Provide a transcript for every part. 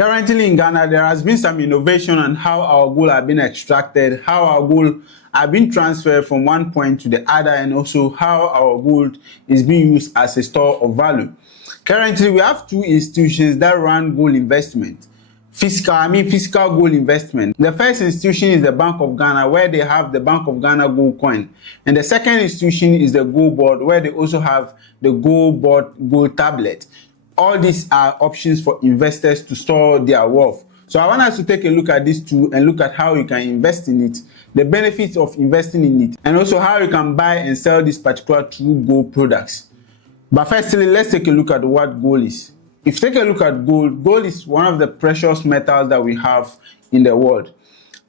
Currently in Ghana, there has been some innovation on how our gold are being extracted, how our gold are being transferred from one point to the other, and also how our gold is being used as a store of value. Currently, we have two institutions that run gold investment. Physical gold investment. The first institution is the Bank of Ghana, where they have the Bank of Ghana gold coin. And the second institution is the GoldBod, where they also have the GoldBod gold tablet. All these are options for investors to store their wealth. So I want us to take a look at these two and look at how you can invest in it, the benefits of investing in it, and also how you can buy and sell these particular two gold products. But firstly, let's take a look at what gold is. If you take a look at gold, gold is one of the precious metals that we have in the world.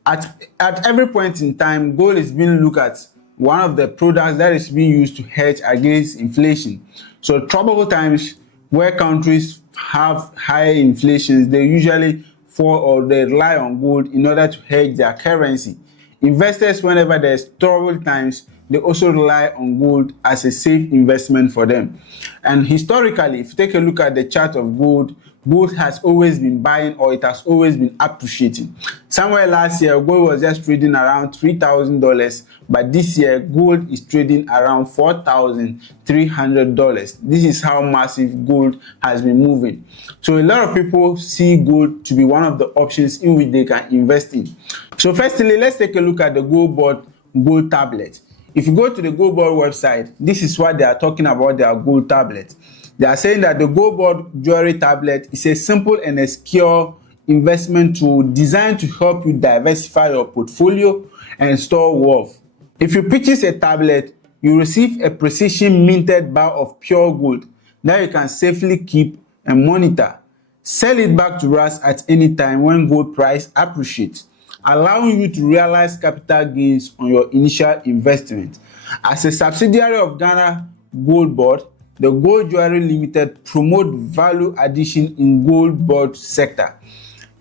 At every point in time, gold is being looked at one of the products that is being used to hedge against inflation. So troubled times where countries have high inflations, they usually fall or they rely on gold in order to hedge their currency. Investors, whenever there's troubled times, they also rely on gold as a safe investment for them. And historically, if you take a look at the chart of gold, gold has always been buying, or it has always been appreciating. Somewhere last year, gold was just trading around $3,000, but this year, gold is trading around $4,300. This is how massive gold has been moving. So a lot of people see gold to be one of the options in which they can invest in. So firstly, let's take a look at the GoldBod gold tablet. If you go to the GoldBod website, this is what they are talking about their gold tablet. They are saying that the GoldBod Jewellery tablet is a simple and a secure investment tool designed to help you diversify your portfolio and store wealth. If you purchase a tablet, you receive a precision minted bar of pure gold that you can safely keep and monitor. Sell it back to us at any time when gold price appreciates, allowing you to realize capital gains on your initial investment. As a subsidiary of Ghana GoldBod, the Gold Jewellery Limited promote value addition in GoldBod sector,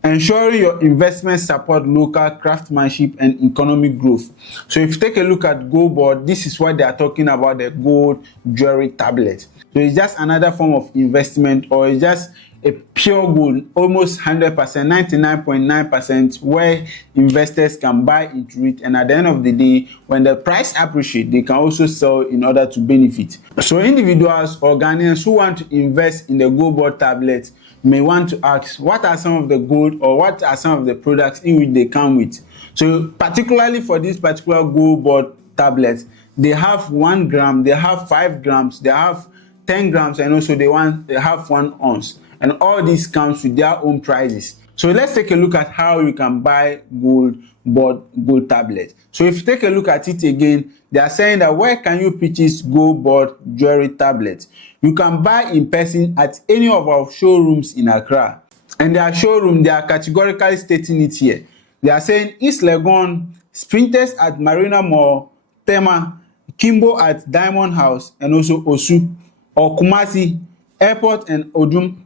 ensuring your investments support local craftsmanship and economic growth. So if you take a look at GoldBod, this is what they are talking about, the gold jewelry tablet. So it's just another form of investment, or it's just a pure gold, almost 100%, 99.9%, where investors can buy into it, and at the end of the day, when the price appreciates, they can also sell in order to benefit. So individuals or Ghanaians who want to invest in the GoldBod tablet may want to ask, what are some of the gold, or what are some of the products in which they come with? So particularly for this particular GoldBod tablet, they have 1 gram, they have 5 grams, they have 10 grams, and also they have 1 ounce. And all this comes with their own prices. So let's take a look at how you can buy GoldBod gold tablet. So if you take a look at it again, they are saying that where can you purchase GoldBod jewelry tablet? You can buy in person at any of our showrooms in Accra. And their showroom, they are categorically stating it here. They are saying East Legon, Sprinters at Marina Mall, Tema, Kimbo at Diamond House, and also Osu, or Kumasi, Airport and Odum.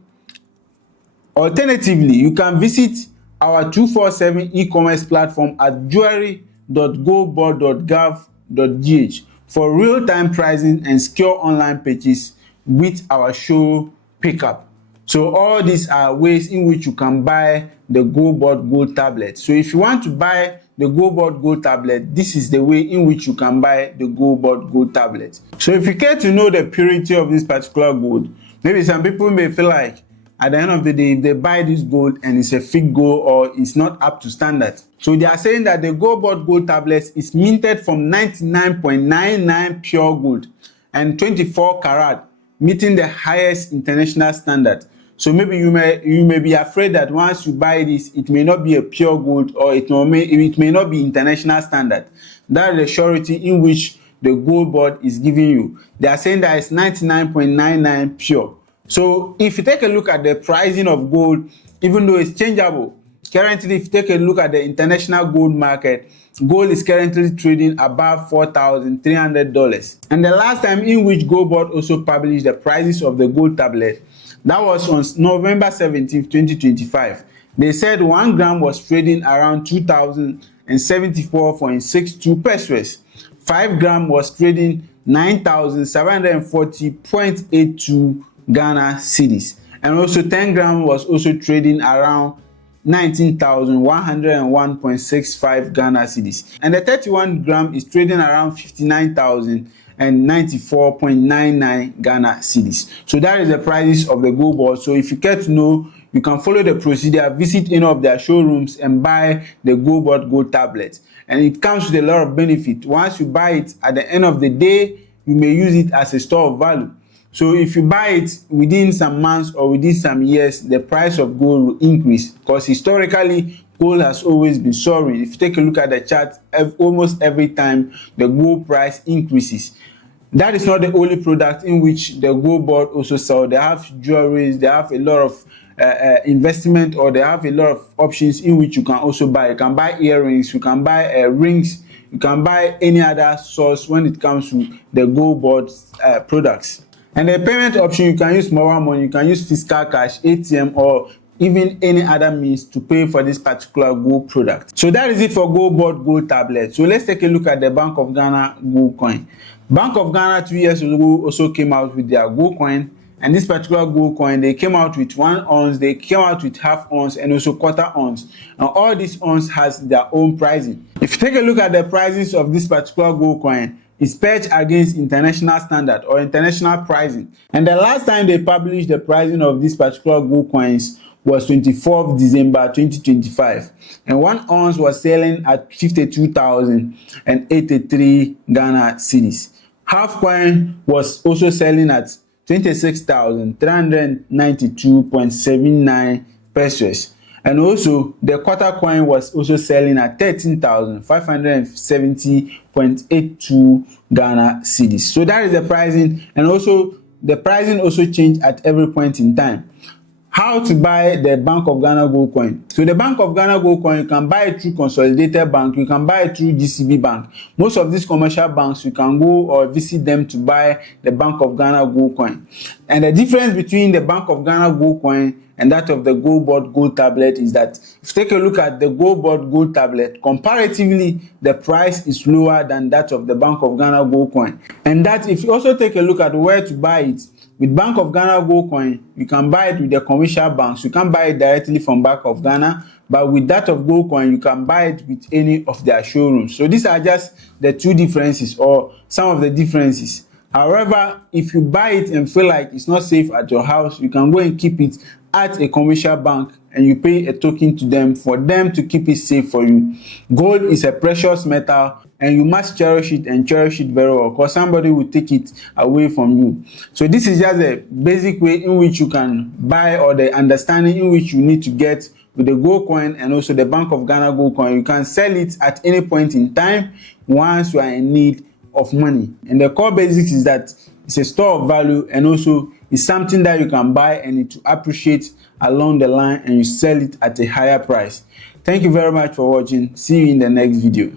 Alternatively, you can visit our 247 e-commerce platform at jewelry.goldbod.gov.gh for real-time pricing and secure online purchase with our show pickup. So all these are ways in which you can buy the GoldBod gold tablet. So if you want to buy the GoldBod gold tablet, this is the way in which you can buy the GoldBod gold tablet. So if you care to know the purity of this particular gold, maybe some people may feel like at the end of the day, if they buy this gold and it's a fake gold or it's not up to standard. So they are saying that the GoldBod gold tablet is minted from 99.99 pure gold and 24 karat, meeting the highest international standard. So maybe you may be afraid that once you buy this, it may not be a pure gold, or it may not be international standard. That is the surety in which the GoldBod is giving you. They are saying that it's 99.99 pure. So if you take a look at the pricing of gold, even though it's changeable, currently if you take a look at the international gold market, gold is currently trading above $4,300. And the last time in which GoldBod also published the prices of the gold tablet, that was on November 17, 2025. They said 1 gram was trading around 2,074.62 pesos. 5 gram was trading 9,740.82 Ghana cedis, and also 10 gram was also trading around 19,101.65 Ghana cedis, and the 31 gram is trading around 59,094.99 Ghana cedis. So that is the prices of the GoldBod. So if you care to know, you can follow the procedure, visit any of their showrooms and buy the GoldBod Gold tablet, and it comes with a lot of benefit. Once you buy it, at the end of the day, you may use it as a store of value. So if you buy it within some months or within some years, the price of gold will increase, because historically gold has always been soaring. If you take a look at the chart, almost every time the gold price increases. That is not the only product in which the GoldBod also sell. They have jewelries, they have a lot of investment, or they have a lot of options in which you can also buy. You can buy earrings, you can buy rings, you can buy any other source when it comes to the GoldBod products. And the payment option, you can use mobile money, you can use physical cash, ATM, or even any other means to pay for this particular gold product. So that is it for GoldBod Gold tablet. So let's take a look at the Bank of Ghana gold coin. Bank of Ghana 2 years ago also came out with their gold coin, and this particular gold coin, they came out with 1 ounce, they came out with half ounce, and also quarter ounce, and all these ounce has their own pricing. If you take a look at the prices of this particular gold coin, it's pegged against international standard or international pricing, and the last time they published the pricing of this particular gold coins was 24th December 2025, and 1 ounce was selling at 52,083 Ghana cedis. Half coin was also selling at 26,392.79 pesos, and also the quarter coin was also selling at 13,570.82 Ghana cedis. So that is the pricing, and also the pricing also changed at every point in time. How to buy the Bank of Ghana gold coin? So the Bank of Ghana gold coin, you can buy it through Consolidated Bank, you can buy it through GCB Bank. Most of these commercial banks, you can go or visit them to buy the Bank of Ghana gold coin. And the difference between the Bank of Ghana gold coin and that of the GoldBod Gold tablet is that if you take a look at the GoldBod Gold tablet, comparatively the price is lower than that of the Bank of Ghana gold coin. And that if you also take a look at where to buy it, with Bank of Ghana gold coin, you can buy it with the commercial banks. You can't buy it directly from Bank of Ghana, but with that of gold coin, you can buy it with any of their showrooms. So these are just the two differences, or some of the differences. However, if you buy it and feel like it's not safe at your house, you can go and keep it at a commercial bank, and you pay a token to them for them to keep it safe for you. Gold is a precious metal, and you must cherish it, and cherish it very well, because somebody will take it away from you. So this is just a basic way in which you can buy, or the understanding in which you need to get with the gold coin and also the Bank of Ghana gold coin. You can sell it at any point in time once you are in need of money. And the core basics is that it's a store of value, and also it's something that you can buy and it will appreciate along the line, and you sell it at a higher price. Thank you very much for watching. See you in the next video.